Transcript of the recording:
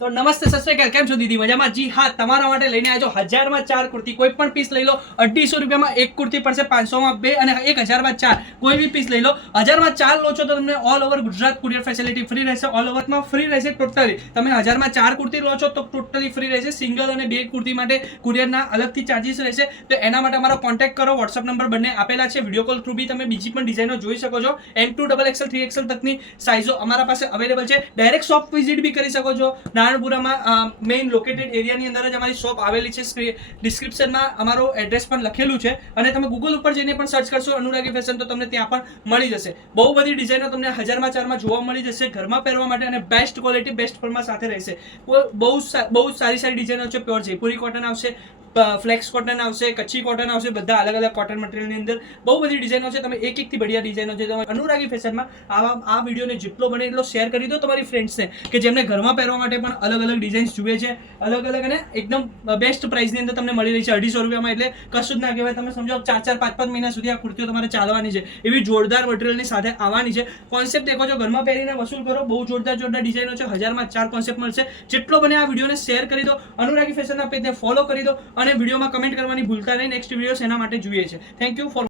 તો નમસ્તે સત શ્રી અકાલ, કેમ છો દીદી? મજામાં? જી હા, તમારા માટે લઈને આવ્યો 1000 માં 4 કુર્તી. કોઈ પણ પીસ લઈ લો, 250 રૂપિયામાં એક કુર્તી પડશે, 500 માં 2 અને 1000 માં 4. કોઈ બી પીસ લઈ લો, 1000 માં 4 લો છો તો તમને all over Gujarat courier facility free રહેશે. ઓલ ઓવરમાં ફ્રી રહેશે ટોટલી. તમે 1000 માં 4 કુર્તી લો છો તો ટોટલી ફ્રી રહેશે. સિંગલ અને બે કુર્તી માટે કુરિયરના અલગથી ચાર્જીસ રહેશે. તો એના માટે અમારો કોન્ટેક્ટ કરો. વોટ્સઅપ નંબર બંને આપેલા છે. વિડીયો કોલ થ્રુ બી તમે બીજી પણ ડિઝાઇનો જોઈ શકો છો. M2 XXL 3XL તકની સાઇઝો અમારા પાસે અવેલેબલ છે. ડાયરેક્ટ શોપ વિઝિટ બી કરી શકો છો. નારણપુરામાં મેઇન લોકેટેડ એરિયાની અંદર જ અમારી શોપ આવેલી છે. ડિસ્ક્રિપ્શનમાં અમારો એડ્રેસ પણ લખેલું છે અને તમે ગૂગલ ઉપર જઈને પણ સર્ચ કરશો અનુરાગી ફેશન તો તમને ત્યાં પણ મળી જશે. બહુ બધી ડિઝાઇનો તમને 1000 માં 4 માં જોવા મળી જશે. ઘરમાં પહેરવા માટે અને બેસ્ટ ક્વોલિટી બેસ્ટ ફોર્મમાં સાથે રહેશે. બહુ સારી ડિઝાઇનો છે. પ્યોર જયપુરી કોટન આવશે, ફ્લેક્સ કોટન આવશે, કચ્છી કોટન આવશે. બધા અલગ અલગ કોટન મટીરિયલની અંદર બહુ બધી ડિઝાઇનો છે. તમે એક એકથી બઢિયા ડિઝાઇનો છે. તમે અનુરાગી ફેશનમાં આ વિડીયોને જેટલો બને એટલો શેર કરી દો તમારી ફ્રેન્ડ્સને કે જેમને ઘરમાં પહેરવા માટે પણ અલગ અલગ ડિઝાઇન્સ જુએ છે. અલગ અલગ અને એકદમ બેસ્ટ પ્રાઇસની અંદર તમને મળી રહી છે 250 રૂપિયામાં. એટલે કશું જ ના કહેવાય. તમે સમજો 4 5 મહિના સુધી આ કુર્તીઓ તમારે ચાલવાની છે. એવી જોરદાર મટીરિયલની સાથે આવવાની છે. કોન્સેપ્ટ દેખો છો, ઘરમાં પહેરીને વસૂલ કરો. બહુ જોરદાર ડિઝાઇનો છે. 1000 માં 4 કોન્સેપ્ટ મળશે. જેટલો બને આ વિડીયોને શેર કરી દો. અનુરાગી ફેશનના પેજને ફોલો કરી દો અને વિડીયોમાં કમેન્ટ કરવાની ભૂલતા નહીં. નેક્સ્ટ વિડીયો એના માટે જોઈએ છે. Thank you for